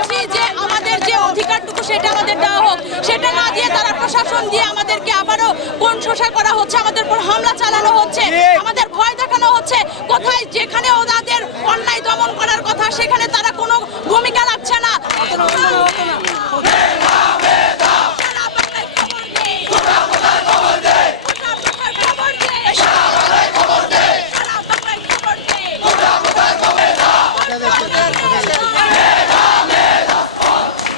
বলছি যে আমাদের যে অধিকারটুকু সেটা আমাদের দেওয়া হোক সেটা না দিয়ে তারা প্রশাসন দিয়ে আমাদেরকে আবারও কোন শোষা করা হচ্ছে আমাদের উপর হামলা চালানো হচ্ছে আমাদের ভয় দেখানো হচ্ছে কোথায় যেখানে ওদের অন্যায় দমন করার কথা সেখানে তারা কোনো ভূমিকা রাখছে না সারা বাংলায় খবর নেই। সারা বাংলায় খবর নেই। সারা বাংলায় খবর নেই।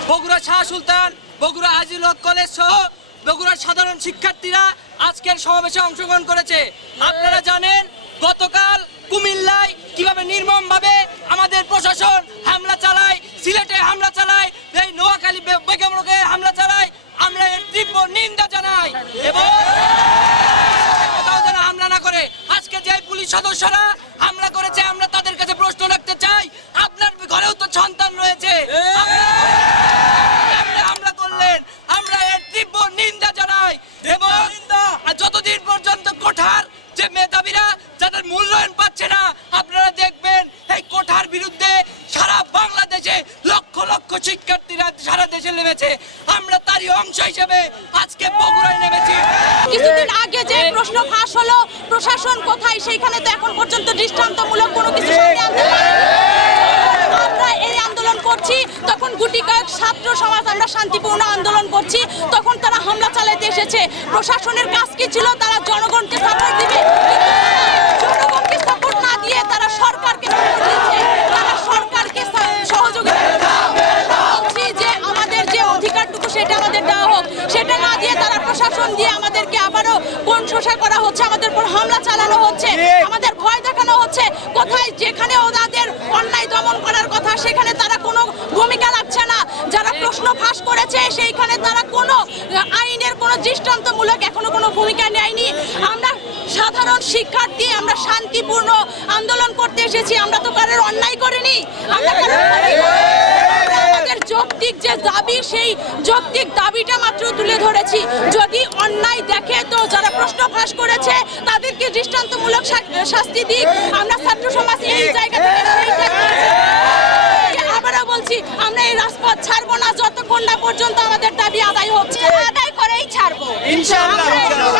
বগুড়া শাহ সুলতান, বগুড়া আজিল হক কলেজ সহ বগুড়ার সাধারণ শিক্ষার্থীরা আজকের সমাবেশে অংশগ্রহণ করেছে। আপনারা জানেন, গতকাল কুমিল্লায় কীভাবে নির্মমভাবে আমাদের প্রশাসন হামলা চালায়, সিলেটে হামলা চালায়, এই নোয়াখালী বে- বেগমরোগে হামলা চালায়, আমরা এর তীব্র নিন্দা জানাই এবং হামলা না করে। আজকে যে পুলিশ সদস্যরা হামলা করেছে আর যতদিন পর্যন্ত কোঠার যে মেধাবীরা যাদের মূল্যায়ন পাচ্ছে না আপনারা দেখবেন এই কোঠার বিরুদ্ধে সারা বাংলাদেশে লক্ষ লক্ষ শিক্ষার্থীরা সারা দেশে নেমেছে। আমরা তারই অংশ হিসেবে আজকে বগুড়ায় নেমেছি। কিছুদিন আগে যে প্রশ্ন ফাঁস হলো প্রশাসন কোথায় সেইখানে তো এখন পর্যন্ত দৃষ্টান্তমূলক কোনো কিছু সামনে আনতে পারেনি। আন্দোলন করছি, তখন গুটি কয়েক ছাত্র সমাজ আমরা শান্তিপূর্ণ আন্দোলন করছি, তখন তারা হামলা চালাতে এসেছে। প্রশাসনের কাজ কি ছিল? তারা জনগণকে সাপোর্ট দিবে কিন্তু তারা জনগণকে সাপোর্ট না দিয়ে তারা সরকারকে সাপোর্ট দিচ্ছে তারা সরকারকে সা- সহযোগিতা বলছি যে আমাদের যে অধিকারটুকু সেটা আমাদের দেওয়া হোক সেটা না দিয়ে তারা প্রশাসন দিয়ে আমাদেরকে আবারও কোন শোষা করা হচ্ছে আমাদের উপর হামলা চালানো হচ্ছে আমাদের ভয় দেখানো হচ্ছে। কোথায় যেখানে ওনাদের অন্যায় দমন করার কথা সেখানে তারা কোনো ভূমিকা রাখছে না। যারা প্রশ্ন ফাঁস করেছে সেইখানে তারা কোনো আইনের কোনো দৃষ্টান্তমূলক এখনও কোনো ভূমিকা নেয়নি। আমরা সাধারণ শিক্ষার্থী আমরা শান্তিপূর্ণ আন্দোলন করতে এসেছি আমরা তো কারোর অন্যায় করিনি। আমরা কারোর ক্ষতি করিনি। আমরা আমাদের যৌক্তিক যে দাবি সেই যৌক্তিক দাবিটা মাত্র তুলে ধরেছি। যদি অন্যায় দেখে তো যারা প্রশ্ন ফাঁস করেছে তাদেরকে দৃষ্টান্তমূলক শাস্তি দিক। আমরা ছাত্র সমাজ এই জায়গা থেকে আবারও বলছি আমরা এই রাজপথ ছাড়বো না যতক্ষণ না পর্যন্ত আমাদের দাবি আদায় হচ্ছে। আদায় করেই ছাড়বো।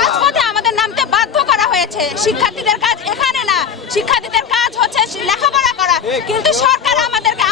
রাজপথে আমাদের নামতে বাধ্য করা হয়েছে। শিক্ষার্থীদের কাজ এখানে না। শিক্ষার্থীদের কাজ হচ্ছে লেখাপড়া করা। কিন্তু সরকার আমাদেরকে আমাদের